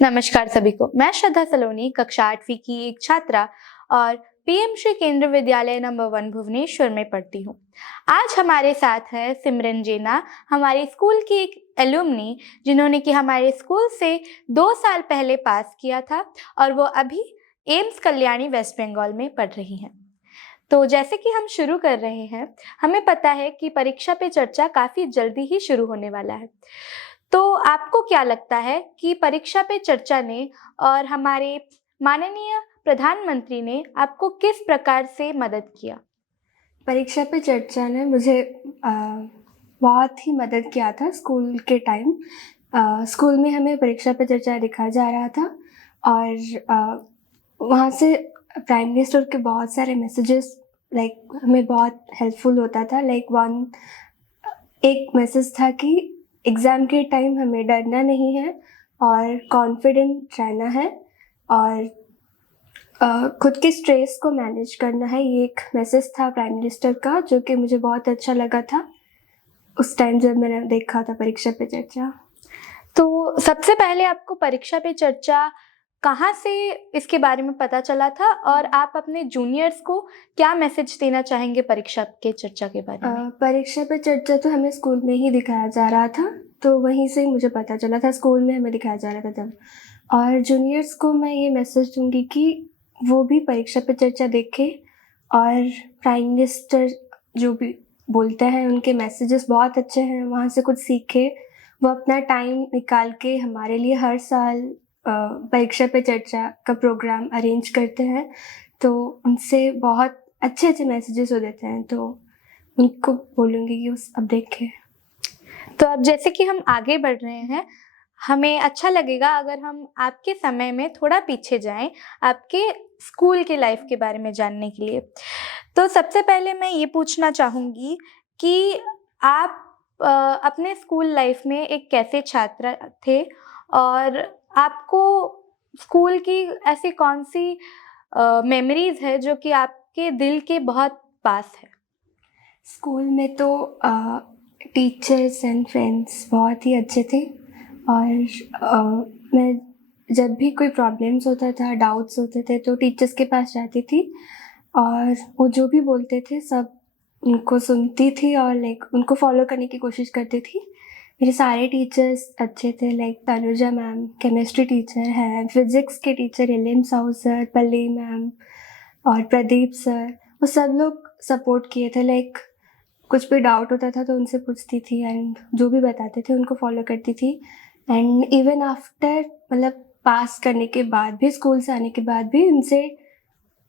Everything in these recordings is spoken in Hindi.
नमस्कार सभी को। मैं श्रद्धा सलोनी कक्षा 8वीं की एक छात्रा और पीएम श्री केंद्रीय विद्यालय नंबर 1 भुवनेश्वर में पढ़ती हूँ। आज हमारे साथ है सिमरन जेना, हमारे स्कूल की एक एलुमनी जिन्होंने कि हमारे स्कूल से 2 साल पहले पास किया था और वो अभी एम्स कल्याणी वेस्ट बंगाल में पढ़ रही हैं। तो जैसे कि हम शुरू कर रहे हैं, हमें पता है कि परीक्षा पे चर्चा काफ़ी जल्दी ही शुरू होने वाला है। तो आपको क्या लगता है कि परीक्षा पे चर्चा ने और हमारे माननीय प्रधानमंत्री ने आपको किस प्रकार से मदद किया? परीक्षा पे चर्चा ने मुझे बहुत ही मदद किया था स्कूल के टाइम। स्कूल में हमें परीक्षा पे चर्चा दिखाया जा रहा था और वहाँ से प्राइम मिनिस्टर के बहुत सारे मैसेजेस हमें बहुत हेल्पफुल होता था। एक मैसेज था कि एग्ज़ाम के टाइम हमें डरना नहीं है और कॉन्फिडेंट रहना है और खुद के स्ट्रेस को मैनेज करना है। ये एक मैसेज था प्राइम मिनिस्टर का जो कि मुझे बहुत अच्छा लगा था उस टाइम जब मैंने देखा था परीक्षा पे चर्चा। तो सबसे पहले आपको परीक्षा पे चर्चा कहाँ से इसके बारे में पता चला था और आप अपने जूनियर्स को क्या मैसेज देना चाहेंगे परीक्षा के चर्चा के बारे में? परीक्षा पे चर्चा तो हमें स्कूल में ही दिखाया जा रहा था, तो वहीं से ही मुझे पता चला था, स्कूल में हमें दिखाया जा रहा था तब। और जूनियर्स को मैं ये मैसेज दूँगी कि वो भी परीक्षा पे चर्चा देखें और प्राइम मिनिस्टर जो भी बोलते हैं उनके मैसेजेस बहुत अच्छे हैं, वहाँ से कुछ सीखें। वो अपना टाइम निकाल के हमारे लिए हर साल परीक्षा पे चर्चा का प्रोग्राम अरेंज करते हैं, तो उनसे बहुत अच्छे-अच्छे मैसेजेस वो देते हैं, तो उनको बोलूँगी कि अब देखें। तो अब जैसे कि हम आगे बढ़ रहे हैं, हमें अच्छा लगेगा अगर हम आपके समय में थोड़ा पीछे जाएँ, आपके स्कूल के लाइफ के बारे में जानने के लिए। तो सबसे पहले मैं ये पूछना चाहूँगी कि आप अपने स्कूल लाइफ में एक कैसे छात्र थे और आपको स्कूल की ऐसी कौन-सी मेमोरीज़ है जो कि आपके दिल के बहुत पास है? स्कूल में तो टीचर्स एंड फ्रेंड्स बहुत ही अच्छे थे और मैं जब भी कोई प्रॉब्लम्स होता था, डाउट्स होते थे तो टीचर्स के पास जाती थी और वो जो भी बोलते थे सब उनको सुनती थी और उनको फॉलो करने की कोशिश करती थी। मेरे सारे टीचर्स अच्छे थे, तनुजा मैम केमिस्ट्री टीचर हैं, फिज़िक्स के teacher Ilim Sahu sir, Pallavi ma'am और प्रदीप सर, वो सब लोग सपोर्ट किए थे। कुछ भी डाउट होता था तो उनसे पूछती थी एंड जो भी बताते थे उनको फॉलो करती थी एंड इवन आफ्टर पास करने के बाद भी, स्कूल से आने के बाद भी उनसे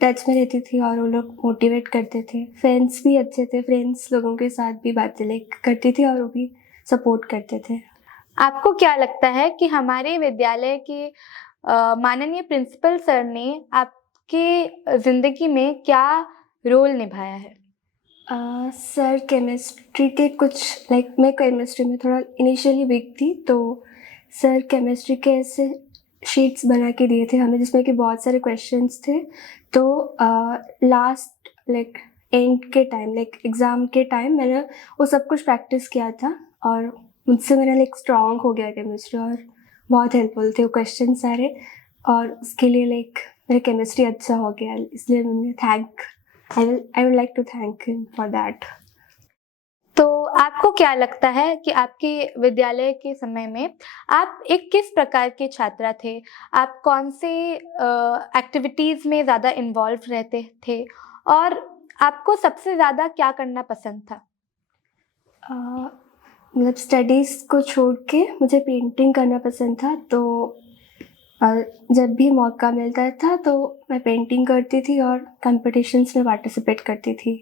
टच में रहती थी और वो लोग मोटिवेट करते थे। फ्रेंड्स भी अच्छे थे, फ्रेंड्स लोगों के साथ भी बातें करती थी और वो भी सपोर्ट करते थे। आपको क्या लगता है कि हमारे विद्यालय के माननीय प्रिंसिपल सर ने आपके ज़िंदगी में क्या रोल निभाया है? सर केमिस्ट्री के कुछ मैं केमिस्ट्री में थोड़ा इनिशियली वीक थी, तो सर केमिस्ट्री के ऐसे शीट्स बना के दिए थे हमें जिसमें कि बहुत सारे क्वेश्चंस थे। तो लास्ट एंड के टाइम एग्ज़ाम के टाइम मैंने वो सब कुछ प्रैक्टिस किया था और मुझसे मेरा स्ट्रॉन्ग हो गया केमिस्ट्री और बहुत हेल्पफुल थे वो क्वेश्चन सारे और उसके लिए मेरा केमिस्ट्री अच्छा हो गया, इसलिए मैंने I would like to thank him for that. तो आपको क्या लगता है कि आपके विद्यालय के समय में आप एक किस प्रकार के छात्रा थे? आप कौन से एक्टिविटीज़ में ज़्यादा इन्वॉल्व रहते थे? और आपको सबसे ज़्यादा क्या करना पसंद था? स्टडीज़ को छोड़ के मुझे पेंटिंग करना पसंद था, तो जब भी मौका मिलता था तो मैं पेंटिंग करती थी और कॉम्पिटिशन्स में पार्टिसिपेट करती थी।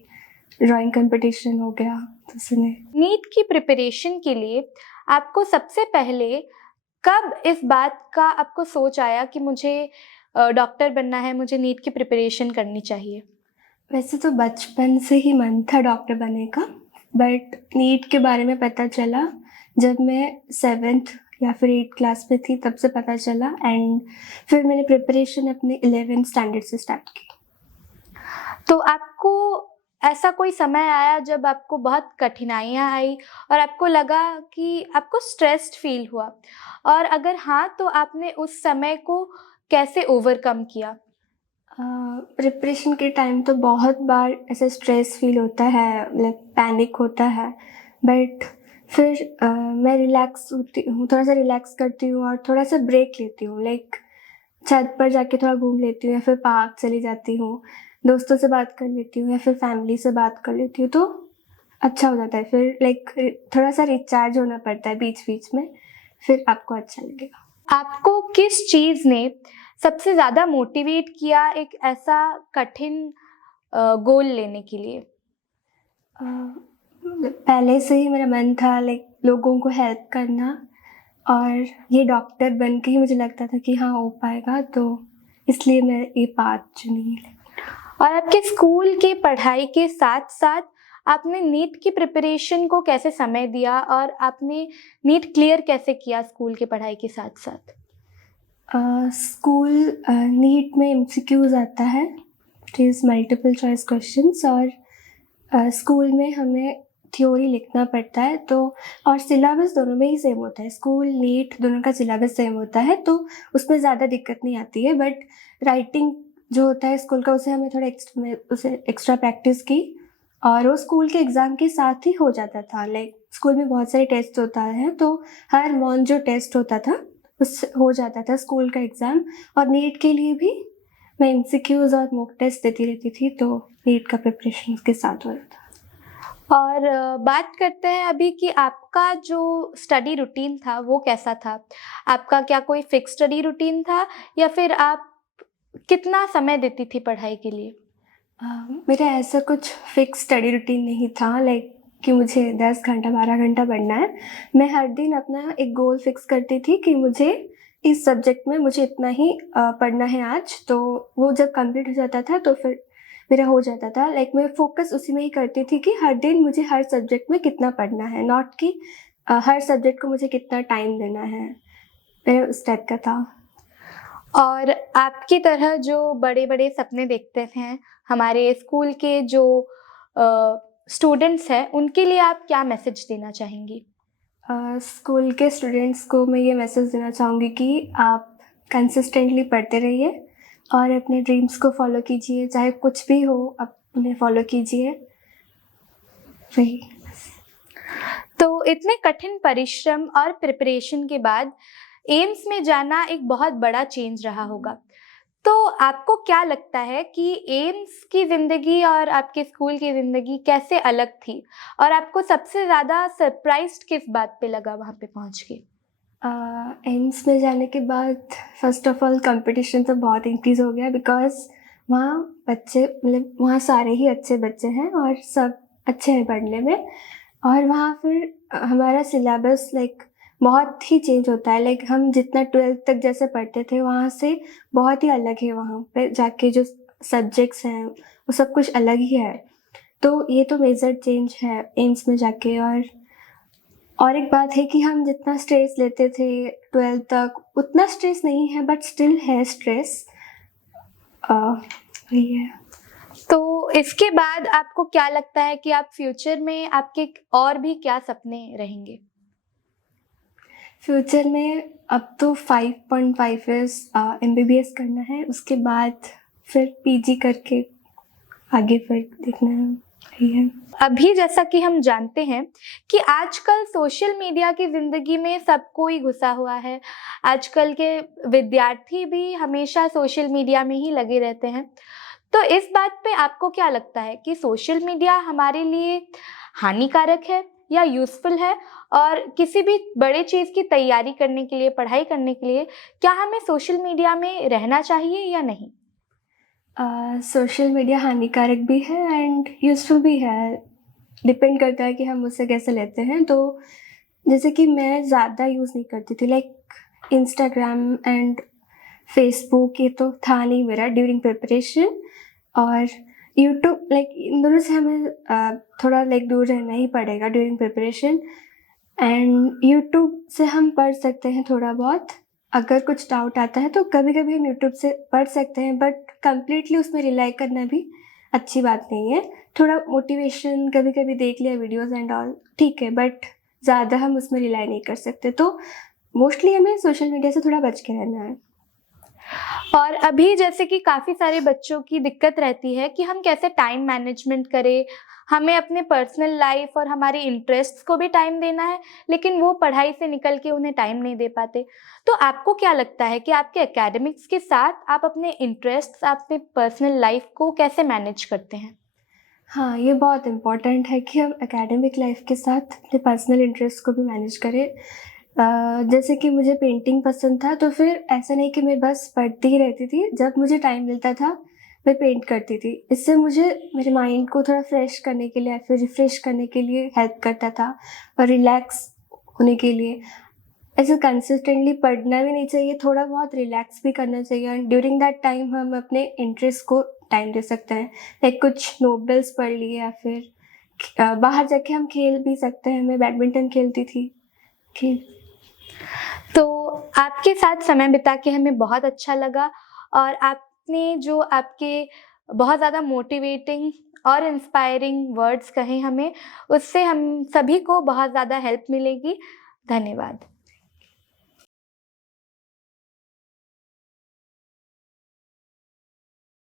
ड्राइंग कॉम्पिटिशन हो गया तो उसमें। नीट की प्रिपरेशन के लिए आपको सबसे पहले कब इस बात का आपको सोच आया कि मुझे डॉक्टर बनना है, मुझे नीट की प्रिपरेशन करनी चाहिए? वैसे तो बचपन से ही मन था डॉक्टर बनने का, बट नीट के बारे में पता चला जब मैं 7th या फिर 8th क्लास में थी, तब से पता चला एंड फिर मैंने प्रिपरेशन अपने 11th स्टैंडर्ड से स्टार्ट की। तो आपको ऐसा कोई समय आया जब आपको बहुत कठिनाइयाँ आई और आपको लगा कि आपको स्ट्रेस्ड फ़ील हुआ? और अगर हाँ, तो आपने उस समय को कैसे ओवरकम किया? प्रिपरेशन के टाइम तो बहुत बार ऐसे स्ट्रेस फ़ील होता है, मतलब पैनिक होता है, बट फिर मैं रिलैक्स होती हूँ, थोड़ा-सा रिलैक्स करती हूँ और थोड़ा-सा ब्रेक लेती हूँ। लाइक छत पर जाके थोड़ा घूम लेती हूँ या फिर पार्क चली जाती हूँ, दोस्तों से बात कर लेती हूँ या फिर फैमिली से बात कर लेती हूँ, तो अच्छा हो जाता है। फिर लाइक थोड़ा-सा रिचार्ज होना पड़ता है बीच-बीच में, फिर आपको अच्छा लगेगा। आपको किस चीज़ ने सबसे ज़्यादा मोटिवेट किया एक ऐसा कठिन गोल लेने के लिए? अ, पहले से ही मेरा मन था लाइक लोगों को हेल्प करना, और ये डॉक्टर बन के ही मुझे लगता था कि हाँ, हो पाएगा, तो इसलिए मैं ये पाथ चुनी। और आपके स्कूल की पढ़ाई के साथ-साथ आपने नीट की प्रिपरेशन को कैसे समय दिया और आपने नीट क्लियर कैसे किया स्कूल की पढ़ाई के साथ-साथ? स्कूल नीट में एमसीक्यूज़ आता है, it is multiple choice questions, और स्कूल में हमें थ्योरी लिखना पड़ता है, तो और सिलेबस दोनों में ही सेम होता है। स्कूल, नीट दोनों का सिलेबस सेम होता है, तो उसमें ज़्यादा दिक्कत नहीं आती है, बट राइटिंग जो होता है स्कूल का, उसे हमें थोड़ा उसे एक्स्ट्रा प्रैक्टिस की, और वो स्कूल के एग्ज़ाम के साथ ही हो जाता था। लाइक स्कूल में बहुत सारे टेस्ट होता है, तो हर मॉक जो टेस्ट होता था, उससे हो जाता था स्कूल का एग्ज़ाम। और नीट के लिए भी मैं एमसीक्यूज़ और मॉक टेस्ट देती रहती थी, तो नीट का प्रिपरेशन उसके साथ हो रहा था। और बात करते हैं अभी कि आपका जो स्टडी रूटीन था वो कैसा था? आपका क्या कोई फिक्स स्टडी रूटीन था या फिर आप कितना समय देती थी पढ़ाई के लिए? अ, मेरा ऐसा कुछ फिक्स स्टडी रूटीन नहीं था, लाइक कि मुझे 10 घंटा 12 घंटा पढ़ना है। मैं हर दिन अपना एक गोल फिक्स करती थी कि मुझे इस सब्जेक्ट में मुझे इतना ही पढ़ना है आज, तो वो जब कंप्लीट हो जाता था तो फिर मेरा हो जाता था। लाइक मैं फ़ोकस उसी में ही करती थी कि हर दिन मुझे हर सब्जेक्ट में कितना पढ़ना है, नॉट कि हर सब्जेक्ट को मुझे कितना टाइम देना है। मेरा उस टाइप का था। और आपकी तरह जो बड़े-बड़े सपने देखते हैं, हमारे स्कूल के जो स्टूडेंट्स हैं, उनके लिए आप क्या मैसेज देना चाहेंगी? स्कूल के स्टूडेंट्स को मैं ये मैसेज देना चाहूँगी कि आप कंसिस्टेंटली पढ़ते रहिए और अपने ड्रीम्स को फॉलो कीजिए, चाहे कुछ भी हो, आप उन्हें फॉलो कीजिए। वही। तो इतने कठिन परिश्रम और प्रिपरेशन के बाद एम्स में जाना एक बहुत बड़ा चेंज रहा होगा। तो आपको क्या लगता है कि एम्स की ज़िंदगी और आपके स्कूल की ज़िंदगी कैसे अलग थी? और आपको सबसे ज़्यादा सरप्राइज़्ड किस बात पे लगा वहाँ पे पहुँच के? एम्स में जाने के बाद फ़र्स्ट ऑफ़ ऑल कंपटीशन तो बहुत इंक्रीज़ हो गया, बिकॉज़ वहाँ बच्चे, मतलब वहाँ सारे ही अच्छे बच्चे हैं और सब अच्छे हैं पढ़ने में। और वहाँ फिर हमारा सिलेबस लाइक बहुत ही चेंज होता है। लाइक हम जितना 12th तक जैसे पढ़ते थे, वहाँ से बहुत ही अलग है। वहाँ पे जाके जो सब्जेक्ट्स हैं, वो सब कुछ अलग ही है। तो ये तो मेजर चेंज है एम्स में जाके। और एक बात है कि हम जितना स्ट्रेस लेते थे 12th तक, उतना स्ट्रेस नहीं है, बट स्टिल है स्ट्रेस। वही है। तो इसके बाद आपको क्या लगता है कि आप फ्यूचर में आपके और भी क्या सपने रहेंगे? फ्यूचर में अब तो 5.5 इयर्स एमबीबीएस करना है, उसके बाद फिर पीजी करके आगे फिर देखना है। यही है। अभी जैसा कि हम जानते हैं कि आजकल सोशल मीडिया की ज़िंदगी में सब कोई घुसा हुआ है। आजकल के विद्यार्थी भी हमेशा सोशल मीडिया में ही लगे रहते हैं। तो इस बात पे आपको क्या लगता है कि सोशल मीडिया हमारे लिए हानिकारक है या यूज़फुल है? और किसी भी बड़े चीज़ की तैयारी करने के लिए, पढ़ाई करने के लिए क्या हमें सोशल मीडिया में रहना चाहिए या नहीं? सोशल मीडिया हानिकारक भी है एंड यूज़फुल भी है, डिपेंड करता है कि हम उसे कैसे लेते हैं। तो जैसे कि मैं ज़्यादा यूज़ नहीं करती थी, लाइक इंस्टाग्राम एंड फेसबुक, ये तो था नहीं मेरा ड्यूरिंग प्रिपरेशन। और यूट्यूब, लाइक इन दोनों से हमें थोड़ा लाइक दूर रहना ही पड़ेगा ड्यूरिंग प्रिपरेशन। एंड यूट्यूब से हम पढ़ सकते हैं थोड़ा बहुत, अगर कुछ डाउट आता है तो कभी कभी हम यूट्यूब से पढ़ सकते हैं, बट कम्प्लीटली उसमें रिलाई करना भी अच्छी बात नहीं है। थोड़ा मोटिवेशन कभी कभी देख लिया वीडियोस एंड ऑल, ठीक है, बट ज़्यादा हम उसमें रिलाई नहीं कर सकते। तो मोस्टली हमें सोशल मीडिया से थोड़ा बच के रहना है। और अभी जैसे कि काफ़ी सारे बच्चों की दिक्कत रहती है कि हम कैसे टाइम मैनेजमेंट करें, हमें अपने पर्सनल लाइफ और हमारे इंटरेस्ट्स को भी टाइम देना है, लेकिन वो पढ़ाई से निकल के उन्हें टाइम नहीं दे पाते। तो आपको क्या लगता है कि आपके एकेडमिक्स के साथ आप अपने इंटरेस्ट्स, अपने पर्सनल लाइफ को कैसे मैनेज करते हैं? हाँ, ये बहुत इम्पोर्टेंट है कि हम एकेडमिक लाइफ के साथ अपने पर्सनल इंटरेस्ट को भी मैनेज करें। जैसे कि मुझे पेंटिंग पसंद था, तो फिर ऐसा नहीं कि मैं बस पढ़ती ही रहती थी। जब मुझे टाइम मिलता था, मैं पेंट करती थी। इससे मुझे मेरे माइंड को थोड़ा फ्रेश करने के लिए या फिर रिफ़्रेश करने के लिए हेल्प करता था और रिलैक्स होने के लिए। ऐसे कंसिस्टेंटली पढ़ना भी नहीं चाहिए, थोड़ा बहुत रिलैक्स भी करना चाहिए एंड ड्यूरिंग दैट टाइम हम अपने इंटरेस्ट को टाइम दे सकते हैं। लाइक कुछ नोवेल्स पढ़ लिए या फिर बाहर जाके हम खेल भी सकते हैं। मैं बैडमिंटन खेलती थी। खेल तो आपके साथ समय बिता के हमें बहुत अच्छा लगा और आपने जो आपके बहुत ज़्यादा मोटिवेटिंग और इंस्पायरिंग वर्ड्स कहे हमें, उससे हम सभी को बहुत ज़्यादा हेल्प मिलेगी। धन्यवाद।